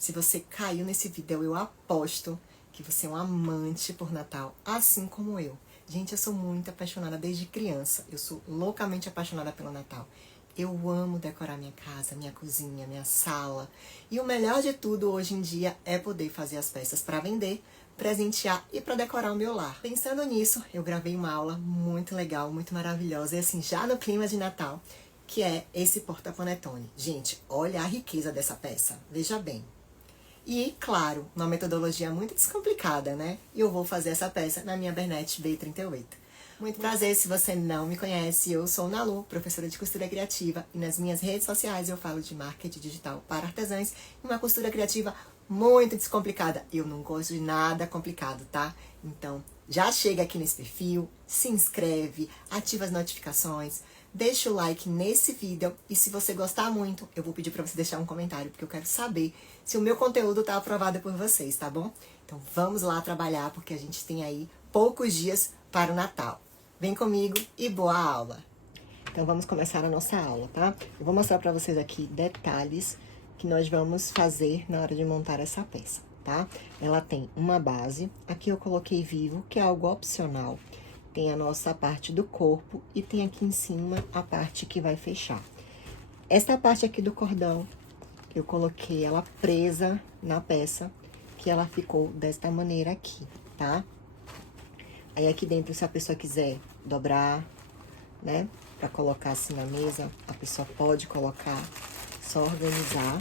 Se você caiu nesse vídeo, eu aposto que você é um amante por Natal, assim como eu. Gente, eu sou muito apaixonada desde criança. Eu sou loucamente apaixonada pelo Natal. Eu amo decorar minha casa, minha cozinha, minha sala. E o melhor de tudo hoje em dia é poder fazer as peças para vender, presentear e para decorar o meu lar. Pensando nisso, eu gravei uma aula muito legal, muito maravilhosa, e assim, já no clima de Natal, que é esse porta-panetone. Gente, olha a riqueza dessa peça, veja bem. E, claro, uma metodologia muito descomplicada, né? E eu vou fazer essa peça na minha Bernete B38. Muito prazer, se você não me conhece, eu sou Nalu, professora de costura criativa, e nas minhas redes sociais eu falo de marketing digital para artesãs e uma costura criativa muito descomplicada. Eu não gosto de nada complicado, tá? Então, já chega aqui nesse perfil, se inscreve, ativa as notificações, deixa o like nesse vídeo e se você gostar muito, eu vou pedir para você deixar um comentário, porque eu quero saber se o meu conteúdo tá aprovado por vocês, tá bom? Então vamos lá trabalhar, porque a gente tem aí poucos dias para o Natal. Vem comigo e boa aula! Então vamos começar a nossa aula, tá? Eu vou mostrar para vocês aqui detalhes que nós vamos fazer na hora de montar essa peça, tá? Ela tem uma base, aqui eu coloquei vivo, que é algo opcional. Tem a nossa parte do corpo e tem aqui em cima a parte que vai fechar. Esta parte aqui do cordão, eu coloquei ela presa na peça, que ela ficou desta maneira aqui, tá? Aí aqui dentro, se a pessoa quiser dobrar, né, pra colocar assim na mesa, a pessoa pode colocar, só organizar.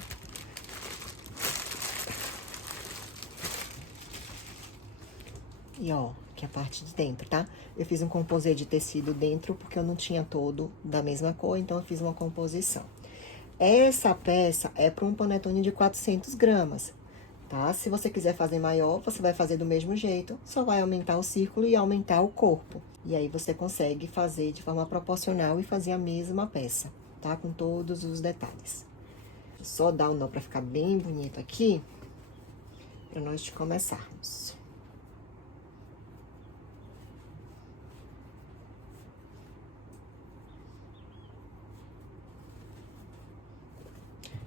E ó, que é a parte de dentro, tá? Eu fiz um composê de tecido dentro, porque eu não tinha todo da mesma cor, então eu fiz uma composição. Essa peça é para um panetone de 400 gramas, tá? Se você quiser fazer maior, você vai fazer do mesmo jeito, só vai aumentar o círculo e aumentar o corpo. E aí, você consegue fazer de forma proporcional e fazer a mesma peça, tá? Com todos os detalhes. Só dar o nó para ficar bem bonito aqui, para nós começarmos.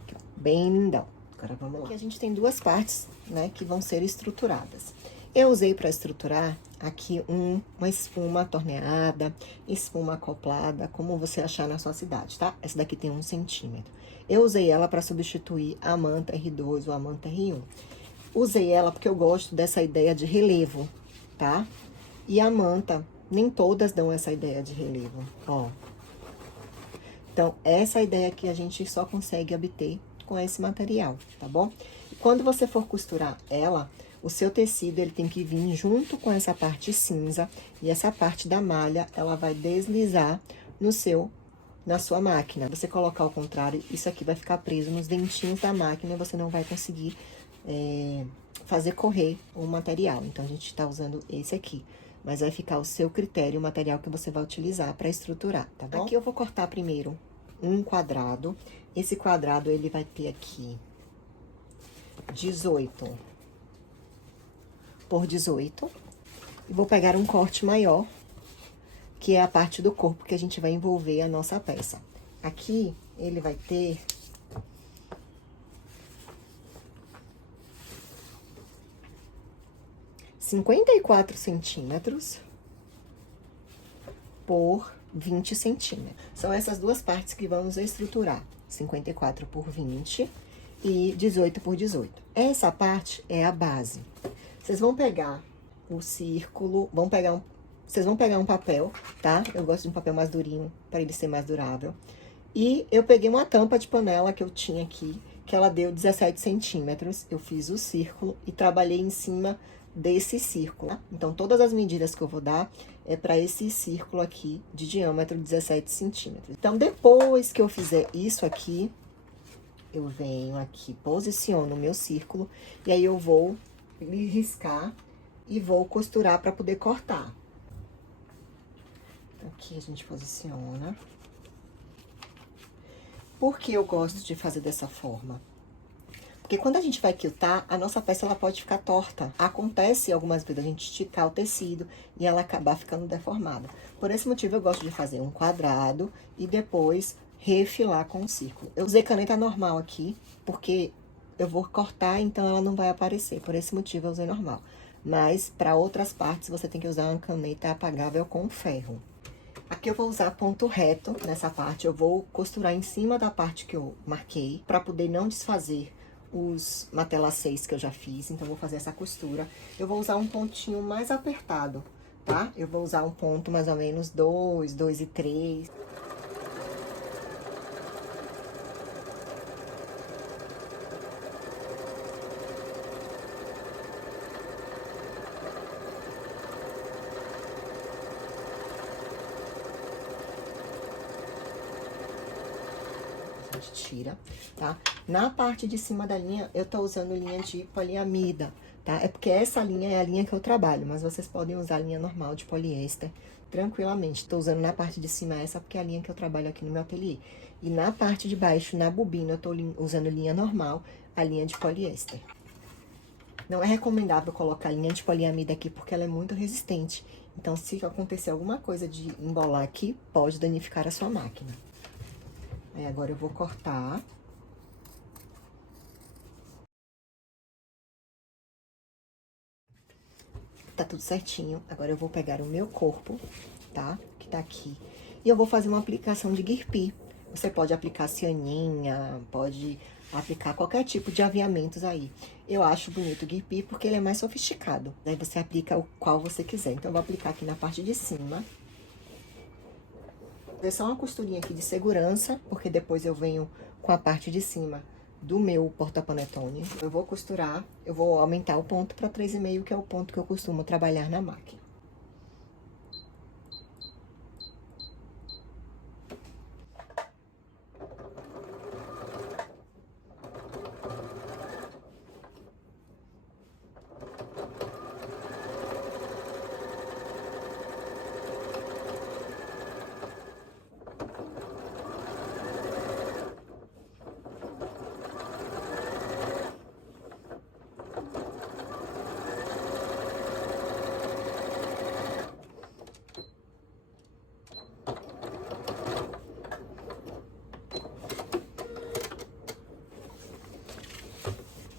Aqui, ó, bem lindão. Agora, vamos lá. Aqui a gente tem duas partes, né, que vão ser estruturadas. Eu usei para estruturar aqui uma espuma torneada, espuma acoplada, como você achar na sua cidade, tá? Essa daqui tem 1 centímetro. Eu usei ela para substituir a manta R2 ou a manta R1. Usei ela porque eu gosto dessa ideia de relevo, tá? E a manta, nem todas dão essa ideia de relevo, ó. Então, essa ideia aqui a gente só consegue obter com esse material, tá bom? E quando você for costurar ela, o seu tecido, ele tem que vir junto com essa parte cinza, e essa parte da malha, ela vai deslizar na sua máquina. Você colocar ao contrário, isso aqui vai ficar preso nos dentinhos da máquina, e você não vai conseguir fazer correr o material. Então, a gente tá usando esse aqui. Mas vai ficar o seu critério, o material que você vai utilizar para estruturar, tá bom? Aqui eu vou cortar primeiro um quadrado. Esse quadrado, ele vai ter aqui 18 por 18. E vou pegar um corte maior, que é a parte do corpo que a gente vai envolver a nossa peça. Aqui, ele vai ter 54 centímetros por 20 centímetros. São essas duas partes que vamos estruturar. 54 por 20 e 18 por 18. Essa parte é a base. Vocês vão pegar o círculo, vocês vão pegar um papel, tá? Eu gosto de um papel mais durinho, para ele ser mais durável. E eu peguei uma tampa de panela que eu tinha aqui, que ela deu 17 centímetros. Eu fiz o círculo e trabalhei em cima desse círculo, tá? Então, todas as medidas que eu vou dar é para esse círculo aqui de diâmetro 17 centímetros. Então, depois que eu fizer isso aqui, eu venho aqui, posiciono o meu círculo, e aí eu vou riscar e vou costurar para poder cortar. Aqui a gente posiciona. Por que eu gosto de fazer dessa forma? Porque quando a gente vai quiltar, a nossa peça ela pode ficar torta. Acontece algumas vezes a gente esticar o tecido e ela acabar ficando deformada. Por esse motivo, eu gosto de fazer um quadrado e depois refilar com um círculo. Eu usei caneta normal aqui, porque eu vou cortar, então ela não vai aparecer. Por esse motivo eu usei normal. Mas, para outras partes, você tem que usar uma caneta apagável com ferro. Aqui eu vou usar ponto reto nessa parte. Eu vou costurar em cima da parte que eu marquei, para poder não desfazer os matelaceis que eu já fiz. Então, eu vou fazer essa costura. Eu vou usar um pontinho mais apertado, tá? Eu vou usar um ponto mais ou menos 2, 2,3. Tira, tá? Na parte de cima da linha, eu tô usando linha de poliamida, tá? É porque essa linha é a linha que eu trabalho, mas vocês podem usar a linha normal de poliéster tranquilamente. Tô usando na parte de cima essa porque é a linha que eu trabalho aqui no meu ateliê. E na parte de baixo, na bobina, eu tô usando linha normal, a linha de poliéster. Não é recomendável colocar linha de poliamida aqui porque ela é muito resistente. Então, se acontecer alguma coisa de embolar aqui, pode danificar a sua máquina. Aí, agora eu vou cortar. Tá tudo certinho. Agora eu vou pegar o meu corpo, tá? Que tá aqui. E eu vou fazer uma aplicação de guirpi. Você pode aplicar cianinha, pode aplicar qualquer tipo de aviamentos aí. Eu acho bonito o guirpi porque ele é mais sofisticado. Aí você aplica o qual você quiser. Então, eu vou aplicar aqui na parte de cima. Vou fazer só uma costurinha aqui de segurança, porque depois eu venho com a parte de cima do meu porta-panetone. Eu vou costurar, eu vou aumentar o ponto para 3,5, que é o ponto que eu costumo trabalhar na máquina.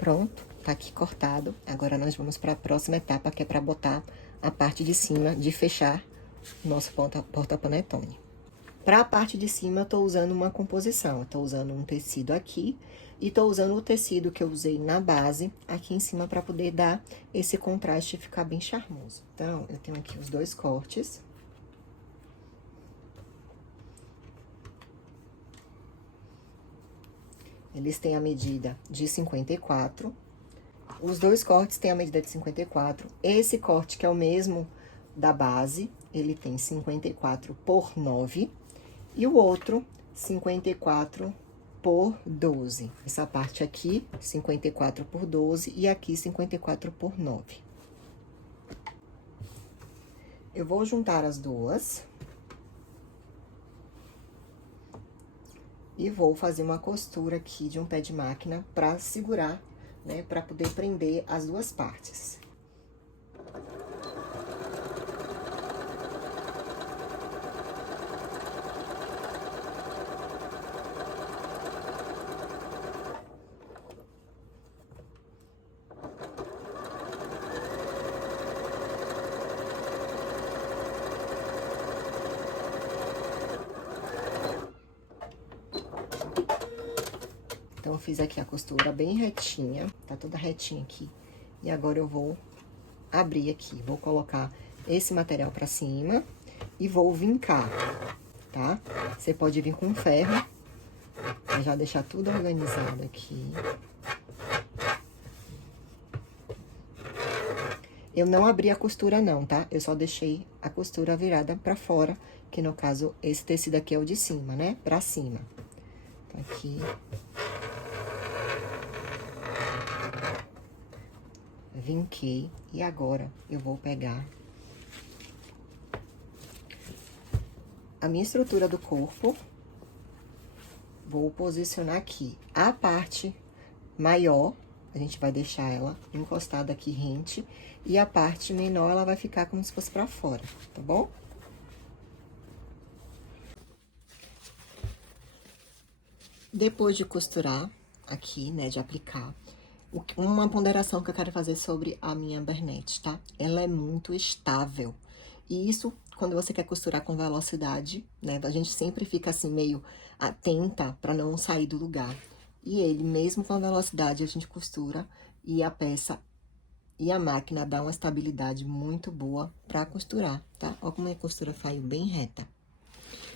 Pronto, tá aqui cortado. Agora, nós vamos para a próxima etapa, que é para botar a parte de cima, de fechar o nosso porta-panetone. Para a parte de cima, eu tô usando uma composição. Eu tô usando um tecido aqui e tô usando o tecido que eu usei na base aqui em cima para poder dar esse contraste e ficar bem charmoso. Então, eu tenho aqui os dois cortes. Eles têm a medida de 54. Os dois cortes têm a medida de 54. Esse corte, que é o mesmo da base, ele tem 54 por 9. E o outro, 54 por 12. Essa parte aqui, 54 por 12. E aqui, 54 por 9. Eu vou juntar as duas. E vou fazer uma costura aqui de um pé de máquina pra segurar, né? Pra poder prender as duas partes. Então, eu fiz aqui a costura bem retinha, tá toda retinha aqui. E agora eu vou abrir aqui, vou colocar esse material pra cima e vou vincar, tá? Você pode vir com ferro, pra já deixar tudo organizado aqui. Eu não abri a costura não, tá? Eu só deixei a costura virada pra fora, que no caso, esse tecido aqui é o de cima, né? Pra cima. Então, aqui... vinquei, e agora eu vou pegar a minha estrutura do corpo, vou posicionar aqui. A parte maior, a gente vai deixar ela encostada aqui rente, e a parte menor, ela vai ficar como se fosse pra fora, tá bom? Depois de costurar aqui, né, de aplicar, Uma ponderação que eu quero fazer sobre a minha Bernete, tá? Ela é muito estável. E isso, quando você quer costurar com velocidade, né? A gente sempre fica assim, meio atenta para não sair do lugar. E ele, mesmo com a velocidade, a gente costura e a peça e a máquina dá uma estabilidade muito boa para costurar, tá? Olha como a costura saiu bem reta.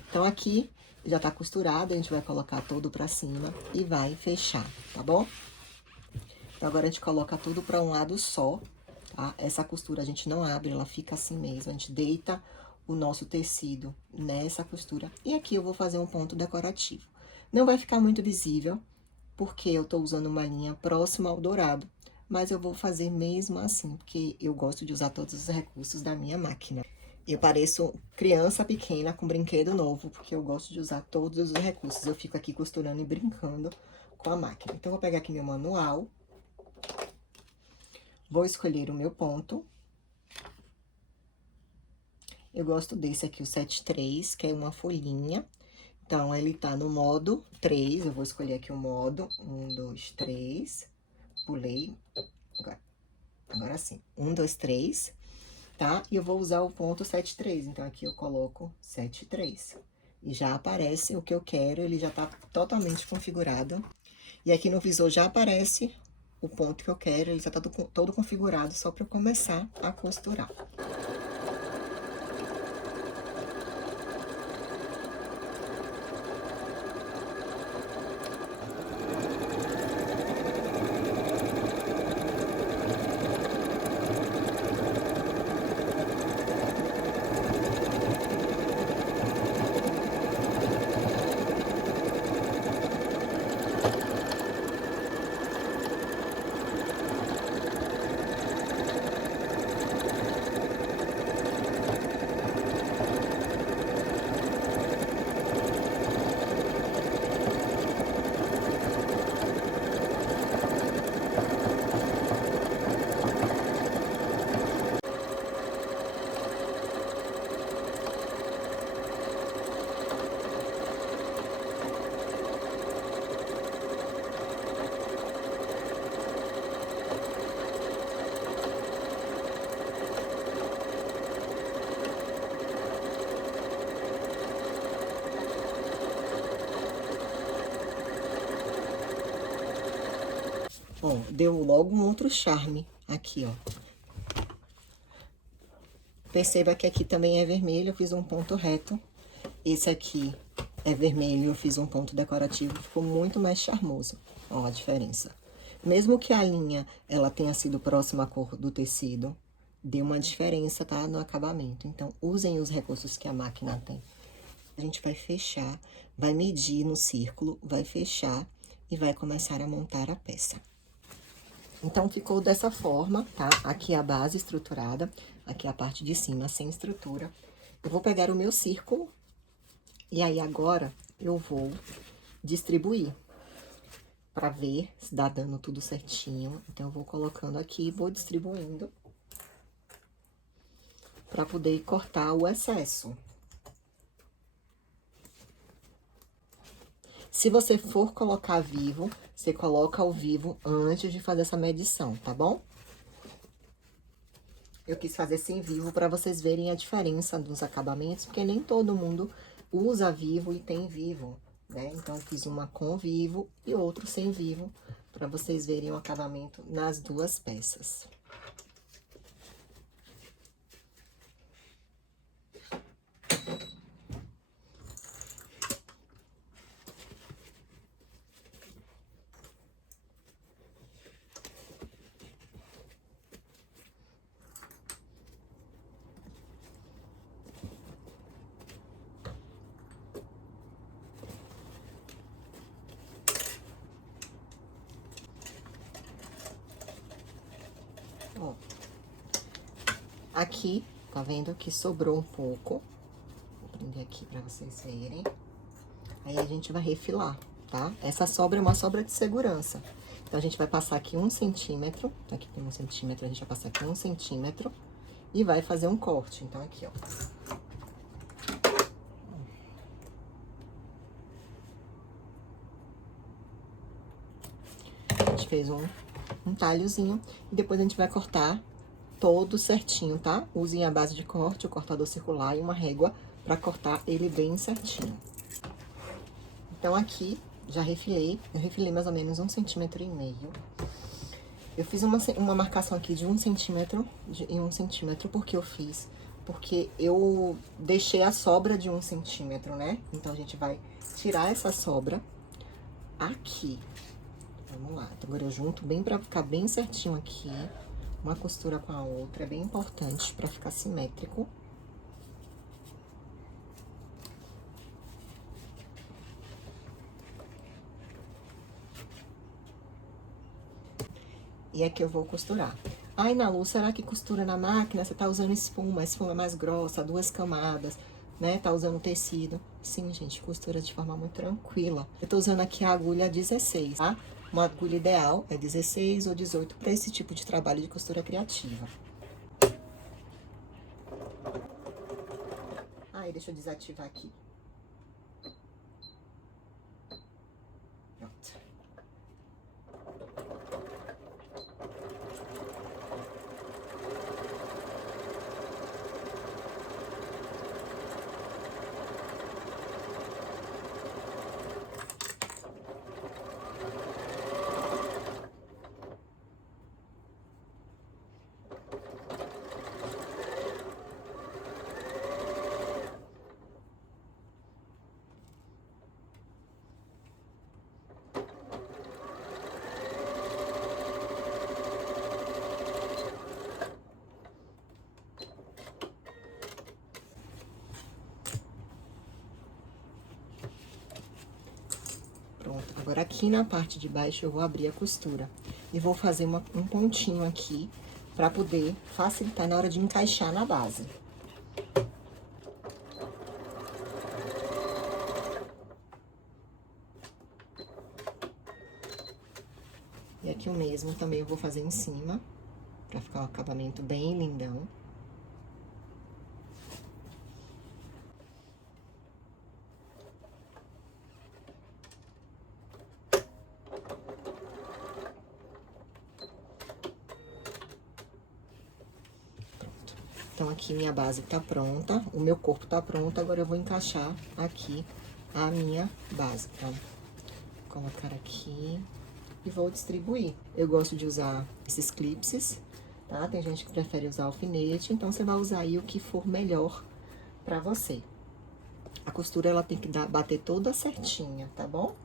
Então, aqui já tá costurado, a gente vai colocar todo pra cima e vai fechar, tá bom? Então, agora a gente coloca tudo pra um lado só, tá? Essa costura a gente não abre, ela fica assim mesmo. A gente deita o nosso tecido nessa costura. E aqui eu vou fazer um ponto decorativo. Não vai ficar muito visível, porque eu tô usando uma linha próxima ao dourado. Mas eu vou fazer mesmo assim, porque eu gosto de usar todos os recursos da minha máquina. Eu pareço criança pequena com brinquedo novo, porque eu gosto de usar todos os recursos. Eu fico aqui costurando e brincando com a máquina. Então, eu vou pegar aqui meu manual. Vou escolher o meu ponto. Eu gosto desse aqui, o 73, que é uma folhinha. Então, ele tá no modo 3. Eu vou escolher aqui o modo 1, 2, 3. Pulei. Agora sim. 1, 2, 3. Tá? E eu vou usar o ponto 73. Então, aqui eu coloco 73. E já aparece o que eu quero, ele já tá totalmente configurado. E aqui no visor já aparece o ponto que eu quero, ele já tá todo configurado, só para eu começar a costurar. Ó, deu logo um outro charme aqui, ó. Perceba que aqui também é vermelho, eu fiz um ponto reto. Esse aqui é vermelho, eu fiz um ponto decorativo, ficou muito mais charmoso. Ó, a diferença. Mesmo que a linha, ela tenha sido próxima à cor do tecido, deu uma diferença, tá? No acabamento. Então, usem os recursos que a máquina tem. A gente vai fechar, vai medir no círculo, vai fechar e vai começar a montar a peça. Então, ficou dessa forma, tá? Aqui a base estruturada, aqui a parte de cima sem estrutura. Eu vou pegar o meu círculo e aí agora eu vou distribuir para ver se dá dando tudo certinho. Então, eu vou colocando aqui e vou distribuindo para poder cortar o excesso. Se você for colocar vivo, você coloca o vivo antes de fazer essa medição, tá bom? Eu quis fazer sem vivo para vocês verem a diferença dos acabamentos, porque nem todo mundo usa vivo e tem vivo, né? Então, eu fiz uma com vivo e outro sem vivo, para vocês verem o acabamento nas duas peças. Ó, aqui, tá vendo que sobrou um pouco. Vou prender aqui pra vocês verem. Aí, a gente vai refilar, tá? Essa sobra é uma sobra de segurança. Então, a gente vai passar aqui 1 centímetro. Aqui tem 1 centímetro, a gente vai passar aqui 1 centímetro. E vai fazer um corte. Então, aqui, ó. A gente fez um um talhozinho. E depois a gente vai cortar todo certinho, tá? Usem a base de corte, o cortador circular e uma régua pra cortar ele bem certinho. Então, aqui, já refilei. Eu refilei mais ou menos 1,5 cm. Eu fiz uma marcação aqui de 1 centímetro em 1 centímetro. Por que eu fiz? Porque eu deixei a sobra de 1 centímetro, né? Então, a gente vai tirar essa sobra aqui. Vamos lá. Então, agora eu junto bem pra ficar bem certinho aqui. Uma costura com a outra. É bem importante pra ficar simétrico. E aqui eu vou costurar. Ai, Nalu, será que costura na máquina? Você tá usando espuma, a espuma é mais grossa, 2 camadas, né? Tá usando tecido. Sim, gente, costura de forma muito tranquila. Eu tô usando aqui a agulha 16, tá? Uma agulha ideal é 16 ou 18 para esse tipo de trabalho de costura criativa. Ai, deixa eu desativar aqui. Pronto. Pronto, agora aqui na parte de baixo eu vou abrir a costura. E vou fazer um pontinho aqui, pra poder facilitar na hora de encaixar na base. E aqui o mesmo também eu vou fazer em cima, pra ficar um acabamento bem lindão. Então, aqui minha base tá pronta, o meu corpo tá pronto, agora eu vou encaixar aqui a minha base. Então, colocar aqui e vou distribuir. Eu gosto de usar esses clipses, tá? Tem gente que prefere usar alfinete, então você vai usar aí o que for melhor pra você. A costura, ela tem que bater toda certinha, tá bom?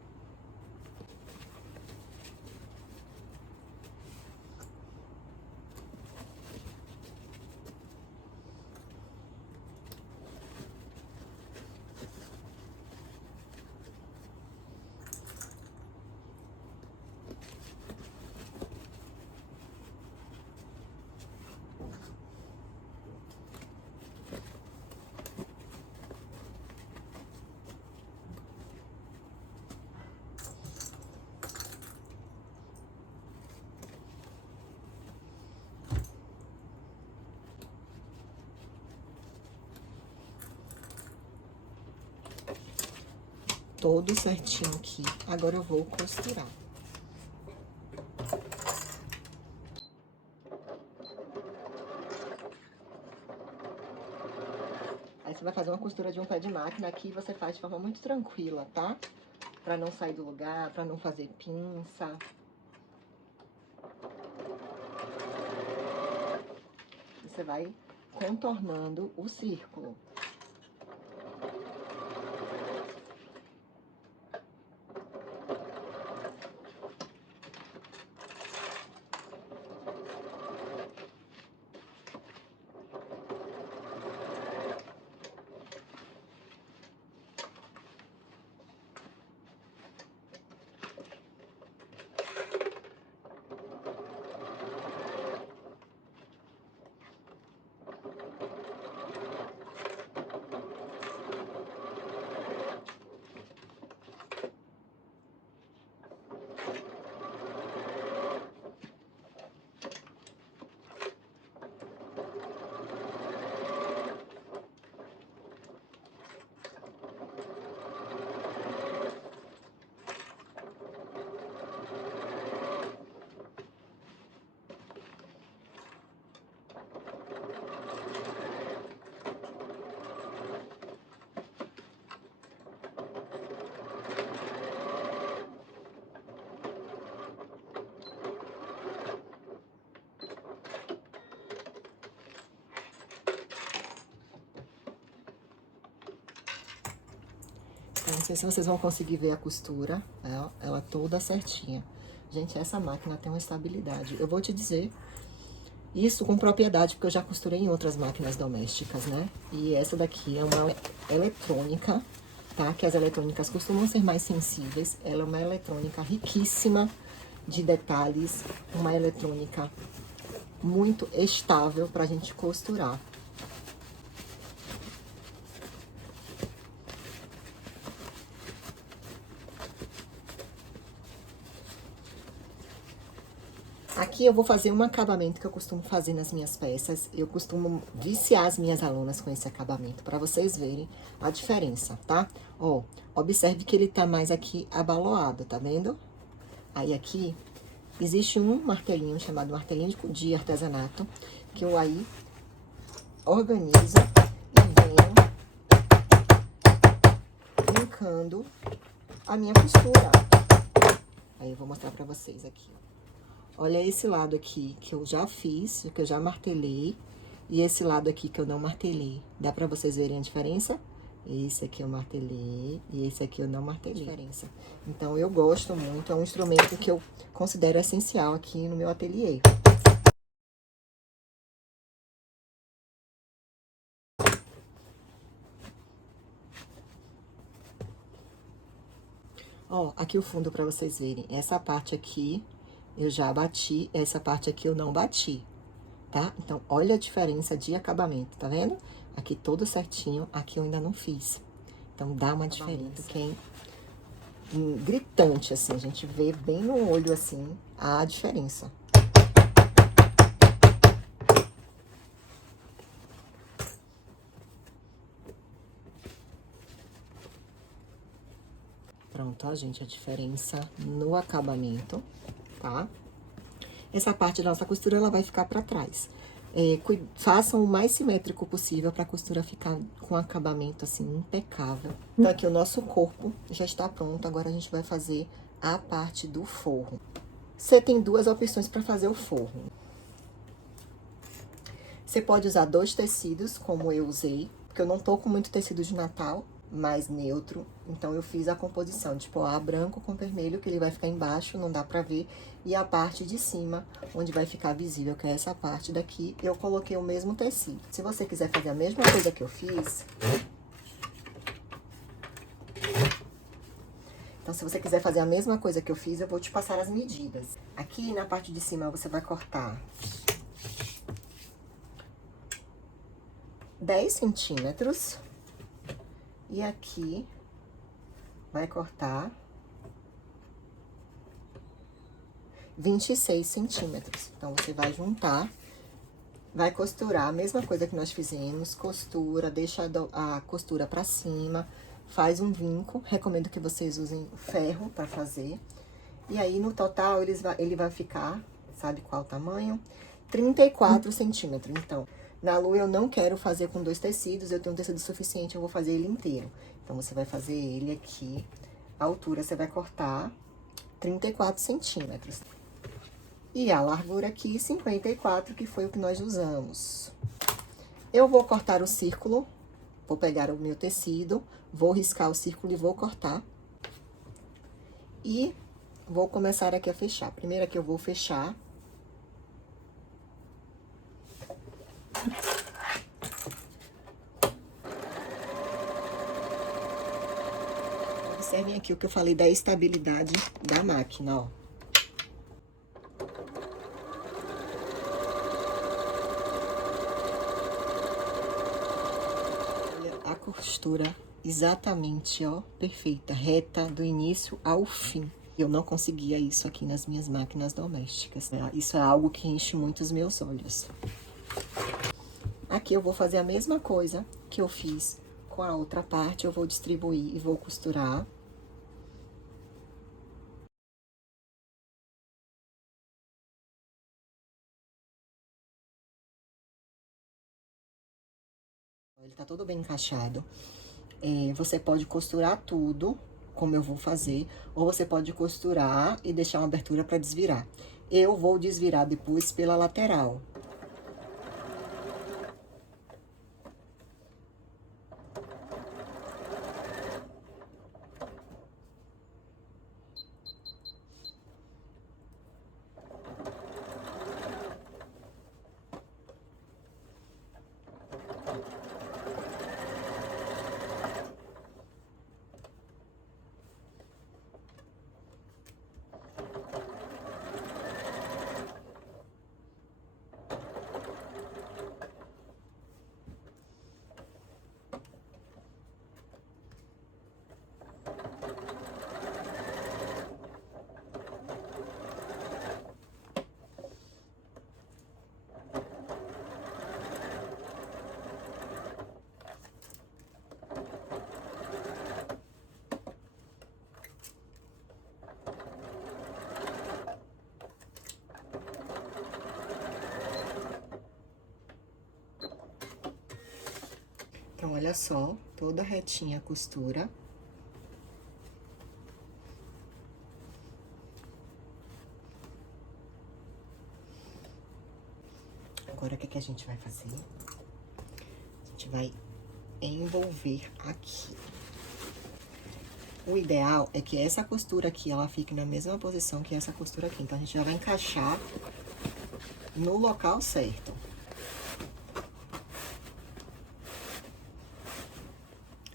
Todo certinho aqui. Agora eu vou costurar. Aí você vai fazer uma costura de um pé de máquina aqui, você faz de forma muito tranquila, tá? Pra não sair do lugar, pra não fazer pinça. Você vai contornando o círculo. Não sei se vocês vão conseguir ver a costura, ela toda certinha. Gente, essa máquina tem uma estabilidade. Eu vou te dizer isso com propriedade, porque eu já costurei em outras máquinas domésticas, né? E essa daqui é uma eletrônica, tá? Que as eletrônicas costumam ser mais sensíveis. Ela é uma eletrônica riquíssima de detalhes, uma eletrônica muito estável pra gente costurar. Aqui eu vou fazer um acabamento que eu costumo fazer nas minhas peças. Eu costumo viciar as minhas alunas com esse acabamento, para vocês verem a diferença, tá? Ó, observe que ele tá mais aqui abaloado, tá vendo? Aí aqui existe um martelinho chamado martelinho de artesanato, que eu aí organizo e venho linkando a minha costura. Aí eu vou mostrar pra vocês aqui, ó. Olha esse lado aqui que eu já fiz, que eu já martelei. E esse lado aqui que eu não martelei. Dá pra vocês verem a diferença? Esse aqui eu martelei e esse aqui eu não martelei. Diferença. Então, eu gosto muito. É um instrumento que eu considero essencial aqui no meu ateliê. Ó, aqui o fundo pra vocês verem. Essa parte aqui eu já bati, essa parte aqui eu não bati, tá? Então, olha a diferença de acabamento, tá vendo? Aqui todo certinho, aqui eu ainda não fiz. Então, dá uma diferença. Quem gritante, assim, a gente vê bem no olho, assim, a diferença. Pronto, ó, gente, a diferença no acabamento, tá? Essa parte da nossa costura, ela vai ficar pra trás. Façam o mais simétrico possível pra costura ficar com acabamento, assim, impecável. Então, aqui o nosso corpo já está pronto. Agora, a gente vai fazer a parte do forro. Você tem duas opções pra fazer o forro. Você pode usar 2 tecidos, como eu usei, porque eu não tô com muito tecido de Natal, mais neutro. Então, eu fiz a composição de poá branco com vermelho, que ele vai ficar embaixo, não dá pra ver. E a parte de cima, onde vai ficar visível, que é essa parte daqui, eu coloquei o mesmo tecido. Se você quiser fazer a mesma coisa que eu fiz... Então, se você quiser fazer a mesma coisa que eu fiz, eu vou te passar as medidas. Aqui, na parte de cima, você vai cortar 10 centímetros. E aqui, vai cortar 26 centímetros. Então, você vai juntar, vai costurar a mesma coisa que nós fizemos. Costura, deixa a costura pra cima, faz um vinco. Recomendo que vocês usem ferro pra fazer. E aí, no total, ele vai ficar, sabe qual tamanho? 34 centímetros. Então, na lua eu não quero fazer com 2 tecidos, eu tenho um tecido suficiente, eu vou fazer ele inteiro. Então, você vai fazer ele aqui, a altura você vai cortar 34 centímetros. E a largura aqui, 54, que foi o que nós usamos. Eu vou cortar o círculo, vou pegar o meu tecido, vou riscar o círculo e vou cortar. E vou começar aqui a fechar. Primeiro aqui eu vou fechar. Observem aqui o que eu falei da estabilidade da máquina, ó. Olha a costura exatamente, ó, perfeita, reta do início ao fim. Eu não conseguia isso aqui nas minhas máquinas domésticas, né? Isso é algo que enche muito os meus olhos. Aqui eu vou fazer a mesma coisa que eu fiz com a outra parte, eu vou distribuir e vou costurar. Ele tá todo bem encaixado. Você pode costurar tudo, como eu vou fazer, ou você pode costurar e deixar uma abertura para desvirar. Eu vou desvirar depois pela lateral. Então, olha só, toda retinha a costura. Agora, o que que a gente vai fazer? A gente vai envolver aqui. O ideal é que essa costura aqui, ela fique na mesma posição que essa costura aqui. Então, a gente já vai encaixar no local certo.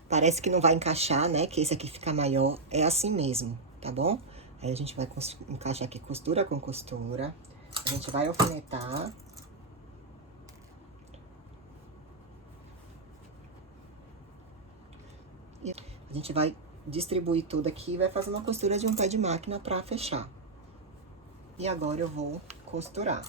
Parece que não vai encaixar, né? Que esse aqui fica maior. É assim mesmo, tá bom? Aí, a gente vai encaixar aqui costura com costura. A gente vai alfinetar. E a gente vai distribuir tudo aqui e vai fazer uma costura de um pé de máquina pra fechar. E agora eu vou costurar.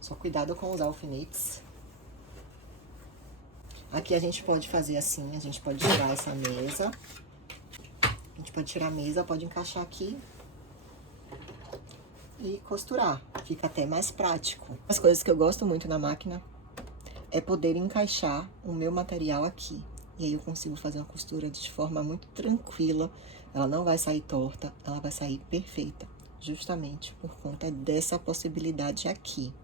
Só cuidado com os alfinetes. Aqui a gente pode fazer assim, a gente pode tirar essa mesa. A gente pode tirar a mesa, pode encaixar aqui e costurar. Fica até mais prático. As coisas que eu gosto muito na máquina é poder encaixar o meu material aqui. E aí eu consigo fazer uma costura de forma muito tranquila. Ela não vai sair torta, ela vai sair perfeita. Justamente por conta dessa possibilidade aqui.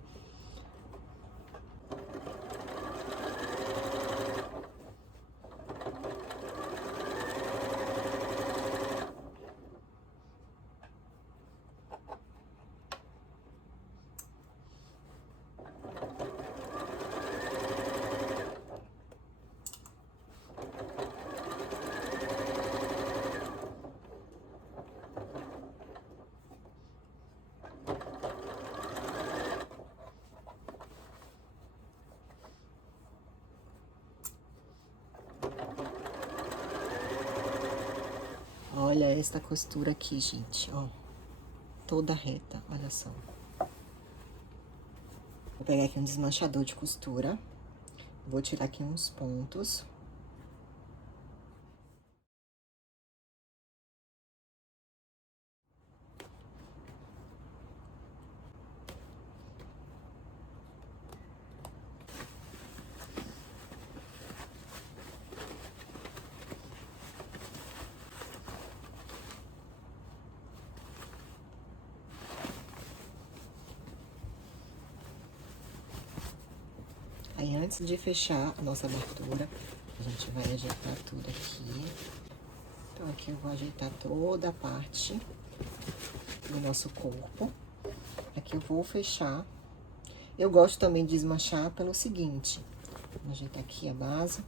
Olha esta costura aqui, gente, ó. Toda reta, olha só. Vou pegar aqui um desmanchador de costura. Vou tirar aqui uns pontos. Aí, antes de fechar a nossa abertura, a gente vai ajeitar tudo aqui. Então, aqui eu vou ajeitar toda a parte do nosso corpo. Aqui eu vou fechar. Eu gosto também de desmanchar pelo seguinte. Vou ajeitar aqui a base.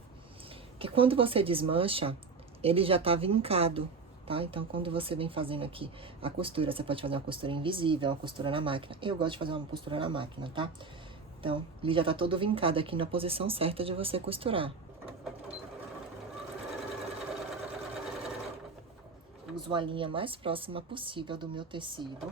Que quando você desmancha, ele já tá vincado, tá? Então, quando você vem fazendo aqui a costura, você pode fazer uma costura invisível, uma costura na máquina. Eu gosto de fazer uma costura na máquina, tá? Então, ele já tá todo vincado aqui na posição certa de você costurar. Uso a linha mais próxima possível do meu tecido.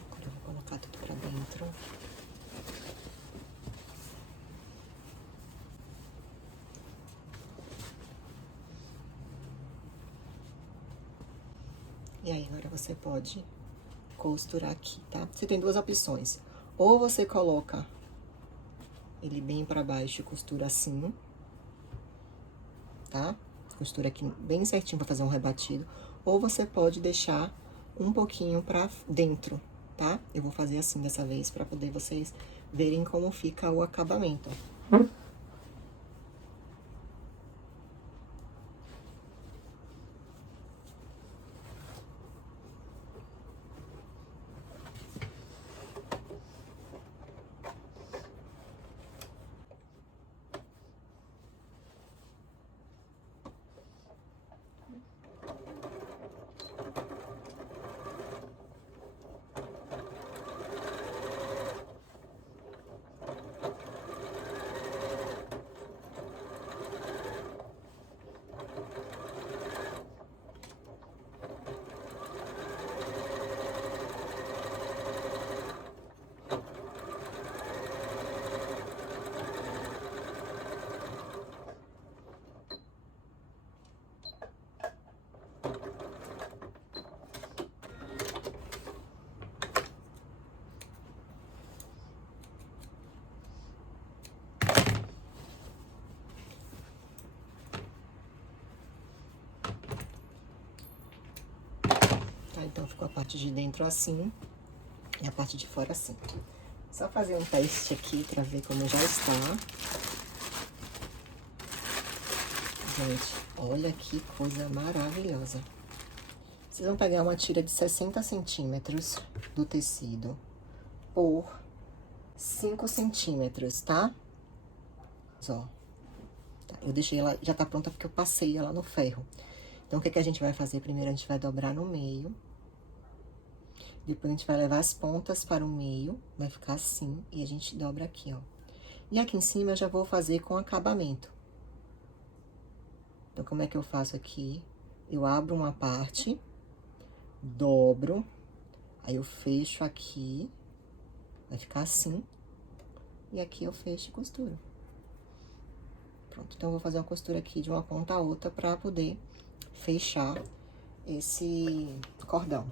Agora eu vou colocar tudo pra dentro. E aí, agora você pode costurar aqui, tá? Você tem duas opções. Ou você coloca ele bem pra baixo e costura assim, tá? Costura aqui bem certinho pra fazer um rebatido. Ou você pode deixar um pouquinho pra dentro, tá? Eu vou fazer assim dessa vez pra poder vocês verem como fica o acabamento, ó. Tá, então ficou a parte de dentro assim e a parte de fora assim. Só fazer um teste aqui pra ver como já está. Gente, olha que coisa maravilhosa. Vocês vão pegar uma tira de 60 centímetros do tecido por 5 centímetros, tá? Ó. Eu deixei ela, já tá pronta porque eu passei ela no ferro. Então, o que que a gente vai fazer? Primeiro, a gente vai dobrar no meio. Depois, a gente vai levar as pontas para o meio. Vai ficar assim. E a gente dobra aqui, ó. E aqui em cima, eu já vou fazer com acabamento. Então, como é que eu faço aqui? Eu abro uma parte, dobro, aí eu fecho aqui, vai ficar assim, e aqui eu fecho e costuro. Pronto, então eu vou fazer uma costura aqui de uma ponta a outra pra poder fechar esse cordão.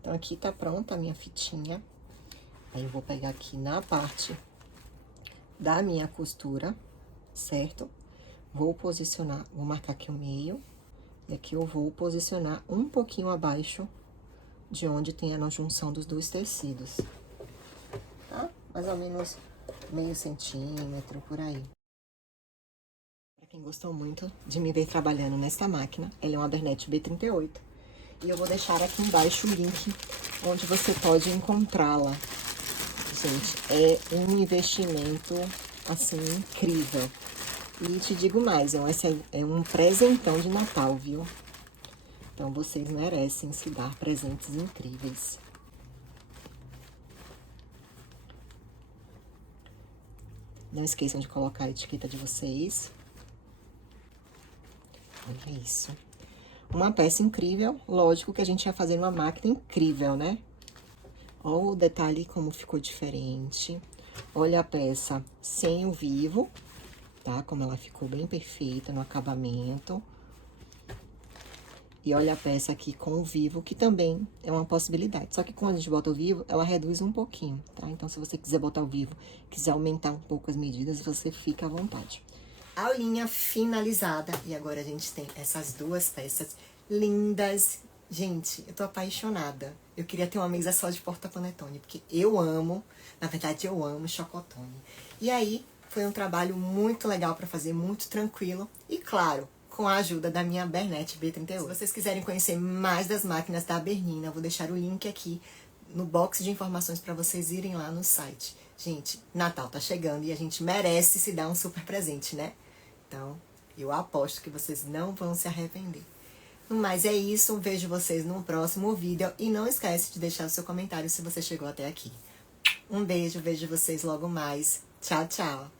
Então, aqui tá pronta a minha fitinha. Aí, eu vou pegar aqui na parte da minha costura, certo? Vou posicionar, vou marcar aqui o meio. E aqui eu vou posicionar um pouquinho abaixo de onde tem a junção dos dois tecidos. Tá? Mais ou menos meio centímetro, por aí. Pra quem gostou muito de me ver trabalhando nessa máquina, ela é uma Bernete B38. E eu vou deixar aqui embaixo o link onde você pode encontrá-la. Gente, é um investimento, assim, incrível. E te digo mais, é um presentão de Natal, viu? Então, vocês merecem se dar presentes incríveis. Não esqueçam de colocar a etiqueta de vocês. Olha isso. Uma peça incrível, lógico que a gente ia fazer uma máquina incrível, né? Olha o detalhe como ficou diferente. Olha a peça sem o vivo, tá? Como ela ficou bem perfeita no acabamento. E olha a peça aqui com o vivo, que também é uma possibilidade. Só que quando a gente bota o vivo, ela reduz um pouquinho, tá? Então, se você quiser botar o vivo, quiser aumentar um pouco as medidas, você fica à vontade. Aulinha finalizada. E agora a gente tem essas duas peças lindas. Gente, eu tô apaixonada. Eu queria ter uma mesa só de porta-panetone, porque eu amo, na verdade eu amo chocotone. E aí, foi um trabalho muito legal pra fazer, muito tranquilo. E claro, com a ajuda da minha Bernete B38. Se vocês quiserem conhecer mais das máquinas da Bernina, eu vou deixar o link aqui no box de informações pra vocês irem lá no site. Gente, Natal tá chegando e a gente merece se dar um super presente, né? Então, eu aposto que vocês não vão se arrepender. Mas é isso, vejo vocês no próximo vídeo. E não esquece de deixar o seu comentário se você chegou até aqui. Um beijo, vejo vocês logo mais. Tchau, tchau!